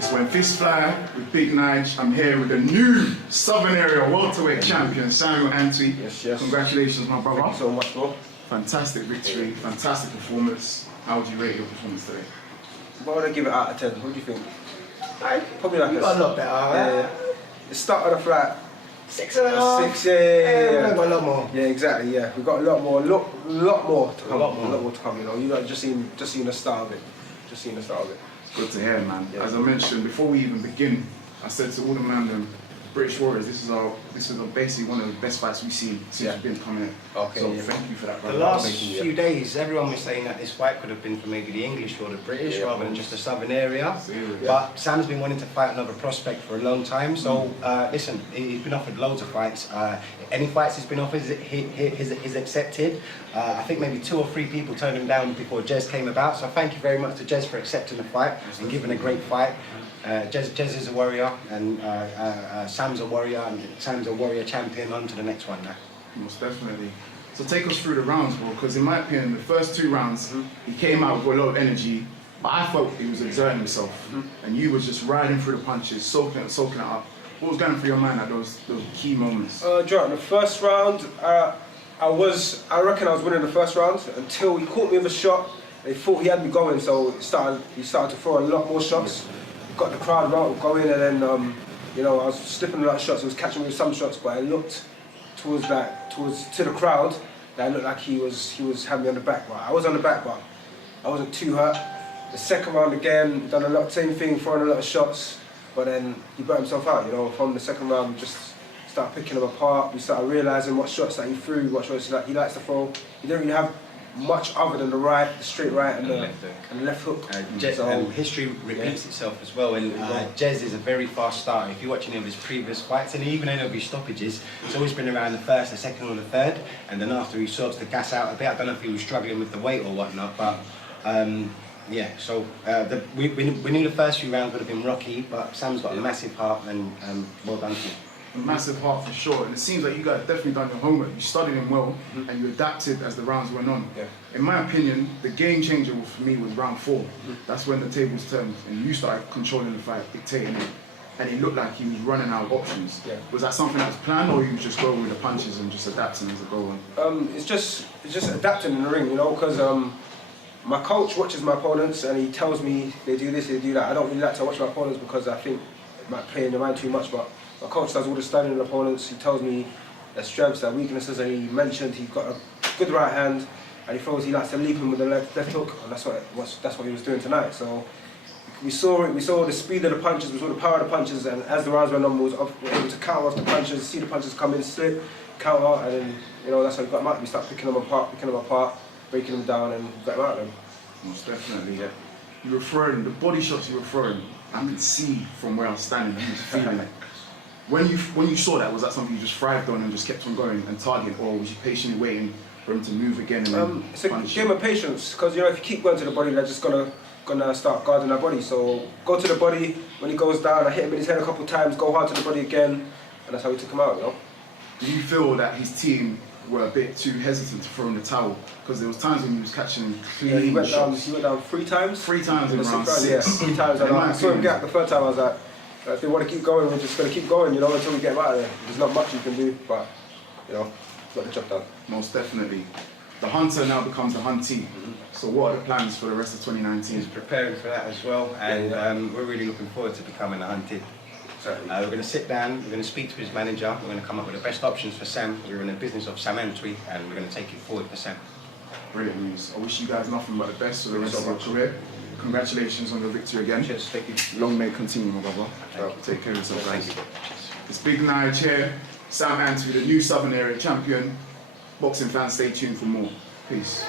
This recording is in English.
It's When Fists Fly with Big Nige. I'm here with the new Southern Area welterweight champion, Samuel Antwi. Yes. Congratulations, my brother. Thank you so much, bro. Fantastic victory, fantastic performance. How would you rate your performance today? What would I give it out of 10? What do you think? Probably like a lot better. Yeah. It started off like 6.5. 6, yeah. We've got a lot more. Yeah, exactly. Yeah, we've got a lot more to come. A lot more to come. You know, you just seen the start of it. Just seen the start of it. Good to hear, man. Yeah. As I mentioned, before we even begin, I said to all the man, British Warriors, this is basically one of the best fights we've seen since we've been coming in. Okay. So thank you for that, The brother. last few days, everyone was saying that this fight could have been for maybe the English or the British rather than just the Southern area. But Sam's been wanting to fight another prospect for a long time. So listen, he's been offered loads of fights. Any fights he's been offered, he's accepted. I think maybe 2 or 3 people turned him down before Jez came about. So thank you very much to Jez for accepting the fight and giving a great fight. Jez is a warrior, and Sam's a warrior, and Sam's a warrior champion. On to the next one now. Most definitely. So take us through the rounds, bro, because in my opinion, the first 2 rounds, he came out with a lot of energy, but I felt he was exerting himself, and you was just riding through the punches, soaking it up. What was going through your mind at those key moments? During the first round, I reckon I was winning the first round until he caught me with a shot. They thought he had me going, so he started to throw a lot more shots. Got the crowd going, and then you know, I was slipping a lot of shots. He was catching me with some shots, but I looked to the crowd that it looked like he was having me on the back. But I was on the back, but I wasn't too hurt. The second round again, done a lot, same thing, throwing a lot of shots, but then he burnt himself out. You know, from the second round, we just started picking him apart. We started realising what shots that he threw, what shots that he likes to throw. He didn't really have much other than the straight right, and the left hook. History repeats itself as well, and Jez is a very fast starter. If you watch any of his previous fights, and even any of his stoppages, it's always been around the first, the second or the third, and then after he sorts the gas out a bit. I don't know if he was struggling with the weight or whatnot, but yeah, so we knew the first few rounds would have been rocky, but Sam's got a massive heart, and well done to him. A massive heart for sure, and it seems like you guys definitely done your homework. You studied him well, and you adapted as the rounds went on. Yeah. In my opinion, the game changer for me was round 4. That's when the tables turned, and you started controlling the fight, dictating it, and it looked like he was running out of options. Yeah. Was that something that was planned, or you was just going with the punches and just adapting as it go on? It's just adapting in the ring, you know, because my coach watches my opponents and he tells me they do this, they do that. I don't really like to watch my opponents because I think it might play in the mind too much, but my coach does all the studying of the opponents. He tells me their strengths, their weaknesses, and he mentioned he's got a good right hand, and he likes to leap him with the left hook, and that's what he was doing tonight. So we saw it, we saw the speed of the punches, we saw the power of the punches, and as the rounds went on, we were able to counter off the punches, see the punches come in, slip, counter, and then, you know, that's how we got him out. We started picking them apart, breaking them down, and got him out of them. Most definitely, yeah. You were throwing, the body shots you were throwing, I could see from where I was standing, I was feeling it. When you saw that, was that something you just thrived on and just kept on going and targeting, or was you patiently waiting for him to move again? And it's a game of patience, because you know, if you keep going to the body, they're just gonna start guarding their body. So go to the body, when he goes down, I hit him in his head a couple of times, go hard to the body again, and that's how we took him out, you know. Do you feel that his team were a bit too hesitant to throw in the towel? Because there was times when he was catching clean he went shots. down 3 times. 3 times in round 6. Yeah, 3 times. And I saw him get the third time. I was like, if they want to keep going, we're just going to keep going, you know, until we get him out of there. There's not much you can do, but you know, got the job done. Most definitely. The hunter now becomes the huntee. So what are the plans for the rest of 2019? He's preparing for that as well, and we're really looking forward to becoming a hunted. We're going to sit down, we're going to speak to his manager, we're going to come up with the best options for Sam. We're in the business of Sam Antwi, and we're going to take it forward for Sam. Brilliant news. I wish you guys nothing but the best for the rest of your career. Congratulations on the victory again. Cheers, thank you. Long may it continue, my brother. Take care of yourself, guys. Thank you. It's Big Nige here, Sam Antwi, the new Southern Area champion. Boxing fans, stay tuned for more. Peace.